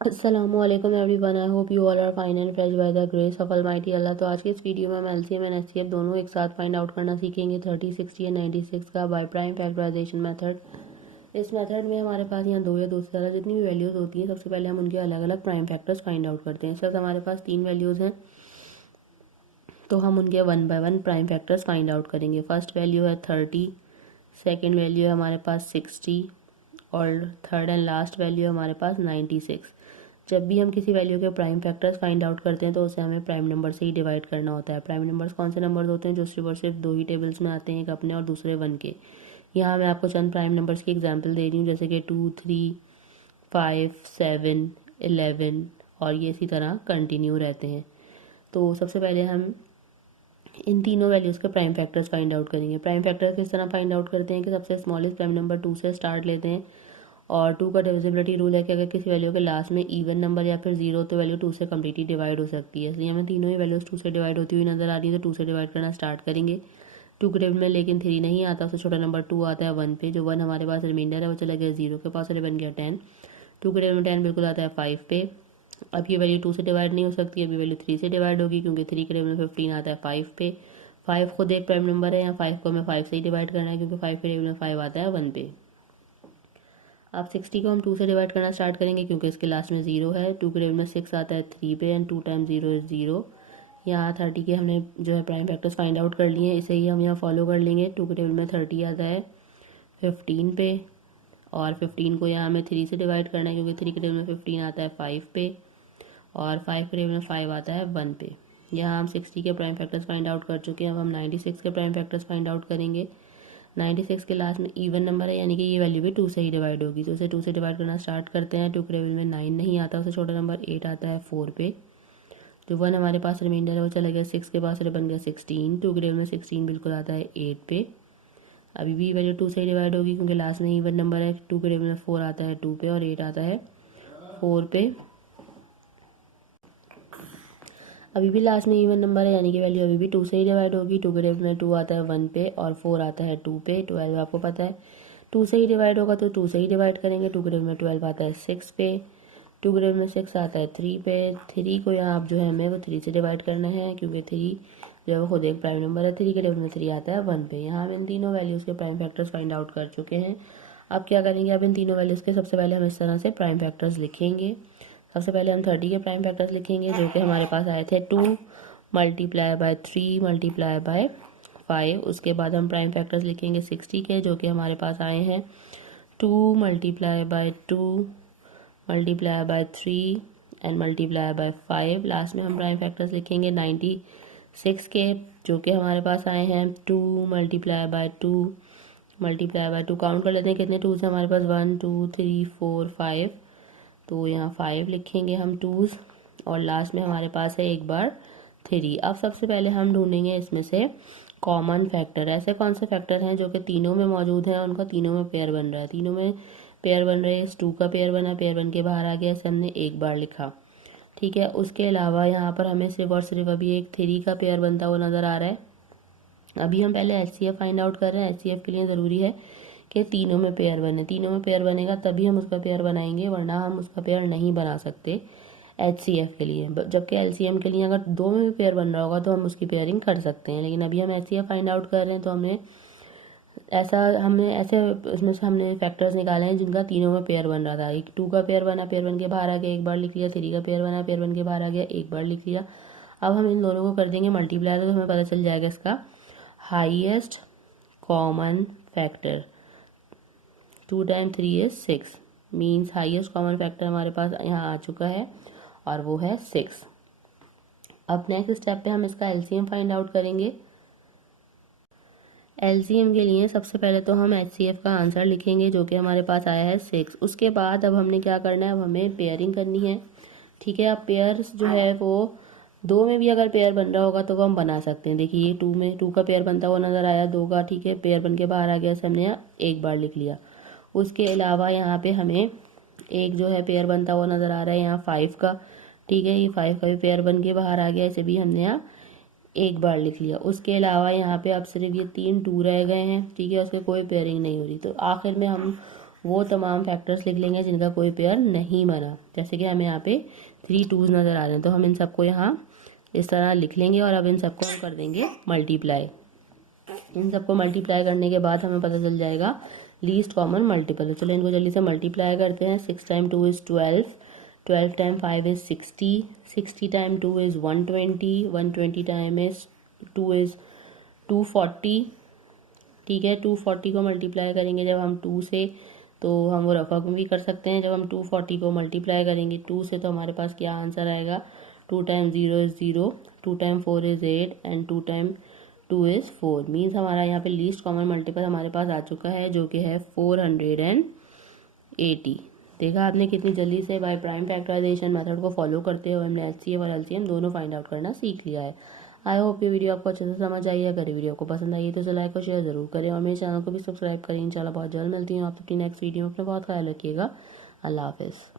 अस्सलामुअलैकुम everyone, I hope you all are fine and fresh by the grace of almighty Allah. तो आज के इस वीडियो में हम एलसीएम एंड एचसीएफ दोनों एक साथ फाइंड आउट करना सीखेंगे 30, 60 एंड 96 का बाय प्राइम फैक्टराइजेशन मेथड। इस मेथड में हमारे पास यहाँ दो या दो से ज़्यादा जितनी भी वैल्यूज़ होती हैं, सबसे पहले हम उनके अलग अलग प्राइम फैक्टर्स फाइंड आउट करते हैं। इस वक्त हमारे पास 3 वैल्यूज़ हैं, तो हम उनके 1 by 1 prime factors find out करेंगे। फर्स्ट वैल्यू है 30, सेकेंड वैल्यू है हमारे पास 60 और थर्ड एंड लास्ट वैल्यू है हमारे पास 96। जब भी हम किसी वैल्यू के प्राइम फैक्टर्स फाइंड आउट करते हैं तो उसे हमें प्राइम नंबर से ही डिवाइड करना होता है। प्राइम नंबर्स कौन से नंबर्स होते हैं जो सिर्फ और सिर्फ दो ही टेबल्स में आते हैं, एक अपने और दूसरे वन के। यहाँ मैं आपको चंद प्राइम नंबर्स की एग्जांपल दे रही हूँ, जैसे कि 2, 3, 5, 7, 11 और ये इसी तरह कंटिन्यू रहते हैं। तो सबसे पहले हम इन तीनों वैल्यूज़ के प्राइम फैक्टर्स फाइंड आउट करेंगे। प्राइम फैक्टर किस तरह फाइंड आउट करते हैं कि सबसे स्मॉलेस्ट प्राइम नंबर 2 से स्टार्ट लेते हैं, और 2 का डिविजिबिलिटी रूल है कि अगर किसी वैल्यू के लास्ट में इवन नंबर या फिर 0 तो वैल्यू 2 से कम्प्लीटली डिवाइड हो सकती है। इसलिए हमें तीनों ही वैल्यूज़ 2 से डिवाइड होती हुई नजर आ रही है, तो 2 से डिवाइड करना स्टार्ट करेंगे। 2 के टेबल में लेकिन 3 नहीं आता, उससे छोटा नंबर 2 आता है 1 पे। जो 1 हमारे पास रिमाइंडर है वो चला गया 0 के पास और ये बन गया 10। 2 के टेबल में 10 बिल्कुल आता है 5 पे। अब ये वैल्यू 2 से डिवाइड नहीं हो सकती, अभी वैल्यू 3 से डिवाइड होगी, क्योंकि 3 के टेबल में 15 आता है 5 पे। 5 खुद एक प्राइम नंबर है, यहाँ 5 को हमें 5 से ही डिवाइड करना है, क्योंकि 5 के टेबल में 5 आता है 1 पे। अब 60 को हम 2 से डिवाइड करना स्टार्ट करेंगे, क्योंकि इसके लास्ट में 0 है। 2 के टेबल में 6 आता है 3 पे, एंड 2 टाइम्स 0 इज 0। यहाँ 30 के हमने जो है प्राइम फैक्टर्स फाइंड आउट कर लिए हैं, इसे ही हम यहाँ फॉलो कर लेंगे। 2 के टेबल में 30 आता है 15 पे, और 15 को यहाँ हमें 3 से डिवाइड करना है, क्योंकि 3 के टेबल में 15 आता है 5 पे, और 5 के टेबल में 5 आता है 1 पे। यहाँ हम 60 के प्राइम फैक्टर्स फाइंड आउट कर चुके हैं। अब हम 96 के प्राइम फैक्टर्स फाइंड आउट करेंगे। 96 के लास्ट में इवन नंबर है, यानी कि ये वैल्यू भी 2 से ही डिवाइड होगी, तो उसे 2 से डिवाइड करना स्टार्ट करते हैं। 2 के टेबल में 9 नहीं आता, उससे छोटा नंबर 8 आता है 4 पे। जो 1 हमारे पास रिमाइंडर है वो चला गया 6 के पास और बन गया 16। 2 के टेबल में 16 बिल्कुल आता है 8 पे। अभी भी वैल्यू 2 से ही डिवाइड होगी, क्योंकि लास्ट में इवन नंबर है। 2 के टेबल में 4 आता है 2 पे और 8 आता है 4 पे। अभी भी लास्ट में इवन नंबर है, यानी कि वैल्यू अभी भी 2 से ही डिवाइड होगी। 2 के टेबल में 2 आता है 1 पे और 4 आता है 2 पे। 12 आपको पता है 2 से ही डिवाइड होगा, तो 2 से ही डिवाइड करेंगे। 2 के टेबल में 12 आता है 6 पे। 2 के टेबल में 6 आता है 3 पे। 3 को यहाँ आप जो है हमें वो 3 से डिवाइड करना है, क्योंकि 3 जो है वो खुद एक प्राइम नंबर है। 3 के टेबल में 3 आता है 1 पे। यहाँ हम इन तीनों वैल्यूज़ के प्राइम फैक्टर्स फाइंड आउट कर चुके हैं। अब क्या करेंगे, अब इन तीनों वैल्यूज़ के सबसे पहले हम इस तरह से प्राइम फैक्टर्स लिखेंगे। सबसे पहले हम 30 के प्राइम फैक्टर्स लिखेंगे, जो कि हमारे पास आए थे 2 मल्टीप्लाई बाय 3 मल्टीप्लाई बाय 5। उसके बाद हम प्राइम फैक्टर्स लिखेंगे 60 के, जो कि हमारे पास आए हैं 2 multiply by 2 multiply by 3 and multiply by 5। Last में हम प्राइम फैक्टर्स लिखेंगे 96 के, जो कि हमारे पास आए हैं 2 multiply by 2 multiply by 2। Count कर लेते हैं कितने टूज हैं हमारे पास, 1 2 3 4 5। तो यहाँ 5 लिखेंगे हम टूज, और लास्ट में हमारे पास है एक बार 3। अब सबसे पहले हम ढूंढेंगे इसमें से कॉमन फैक्टर। ऐसे कौन से फैक्टर हैं जो कि तीनों में मौजूद हैं, उनका तीनों में पेयर बन रहा है। तीनों में पेयर बन रहे हैं, 2 का पेयर बना, पेयर बन के बाहर आ गया, इसे हमने एक बार लिखा। ठीक है, उसके अलावा यहाँ पर हमें सिर्फ और सिर्फ अभी एक 3 का पेयर बनता हुआ नज़र आ रहा है। अभी हम पहले एचसीएफ फाइंड आउट कर रहे हैं। एचसीएफ के लिए ज़रूरी है कि तीनों में पेयर बने। तीनों में पेयर बनेगा तभी हम उसका पेयर बनाएंगे, वरना हम उसका पेयर नहीं बना सकते एचसीएफ के लिए। जबकि एलसीएम के लिए अगर दो में भी पेयर बन रहा होगा तो हम उसकी पेयरिंग कर सकते हैं, लेकिन अभी हम एचसीएफ फाइंड आउट कर रहे हैं, तो हमने ऐसे इसमें से हमने फैक्टर्स निकाले हैं जिनका तीनों में पेयर बन रहा था। एक 2 का पेयर बना, पेयर बन के बाहर आ गया, एक बार लिख लिया। 3 का पेयर बना, पेयर बन के बाहर आ गया, एक बार लिख लिया। अब हम इन दोनों को कर देंगे मल्टीप्लाई, तो हमें पता चल जाएगा इसका highest common factor. 2 time 3 is 6, means highest common factor हमारे पास यहाँ आ चुका है, और वो है 6। अब नेक्स्ट स्टेप पे हम इसका एलसीएम फाइंड आउट करेंगे। एलसीएम के लिए सबसे पहले तो हम एचसीएफ का आंसर लिखेंगे, जो कि हमारे पास आया है 6। उसके बाद अब हमने क्या करना है, अब हमें पेयरिंग करनी है। ठीक है, अब पेयर जो है वो 2 में भी अगर पेयर बन रहा होगा तो वो हम बना सकते हैं। देखिए ये 2 में 2 का पेयर बनता हुआ नज़र आया 2 का। ठीक है, पेयर बन के बाहर आ गया, इसे हमने यहाँ एक बार लिख लिया। उसके अलावा यहाँ पे हमें एक जो है पेयर बनता हुआ नज़र आ रहा है यहाँ 5 का। ठीक है, ये 5 का भी पेयर बन के बाहर आ गया, इसे भी हमने यहाँ एक बार लिख लिया। उसके अलावा यहाँ पे अब सिर्फ ये 3 2 रह गए हैं। ठीक है, उसके कोई पेयरिंग नहीं हो रही, तो आखिर में हम वो तमाम फैक्टर्स लिख लेंगे जिनका कोई पेयर नहीं बना। जैसे कि हमें यहाँ पे 3 2s नज़र आ रहे हैं, तो हम इन सबको यहाँ इस तरह लिख लेंगे और अब इन सबको हम कर देंगे मल्टीप्लाई। इन सबको मल्टीप्लाई करने के बाद हमें पता चल जाएगा लीस्ट कॉमन मल्टीपल है। चलो इनको जल्दी से मल्टीप्लाई करते हैं। 6 time 2 is 12, 12 time 5 is 60, 60 time 2 is 120, 120 time is 2 is 240। ठीक है, 240 को मल्टीप्लाई करेंगे जब हम 2 से, तो हम वो रफा भी कर सकते हैं। जब हम 240 को मल्टीप्लाई करेंगे 2 से, तो हमारे पास क्या आंसर आएगा, 2 time 0 is 0, 2 time 4 is 8 and 2 time 2 is 4। Means हमारा यहाँ पे लीस्ट कॉमन मल्टीपल हमारे पास आ चुका है, जो कि है 480। देखा आपने कितनी जल्दी से बाय प्राइम फैक्टराइजेशन मेथड को फॉलो करते हुए हमने एचसीएफ और एलसीएम दोनों फाइंड आउट करना सीख लिया है। आई होप ये वीडियो आपको अच्छे से समझ आई है। अगर ये वीडियो आपको पसंद आई है तो लाइक और शेयर जरूर करें और मेरे चैनल को भी सब्सक्राइब करें। इंशाल्लाह बहुत जल्द मिलती हूँ आप अपनी नेक्स्ट वीडियो में। अपना बहुत ख्याल रखिएगा। अल्लाह हाफिज़।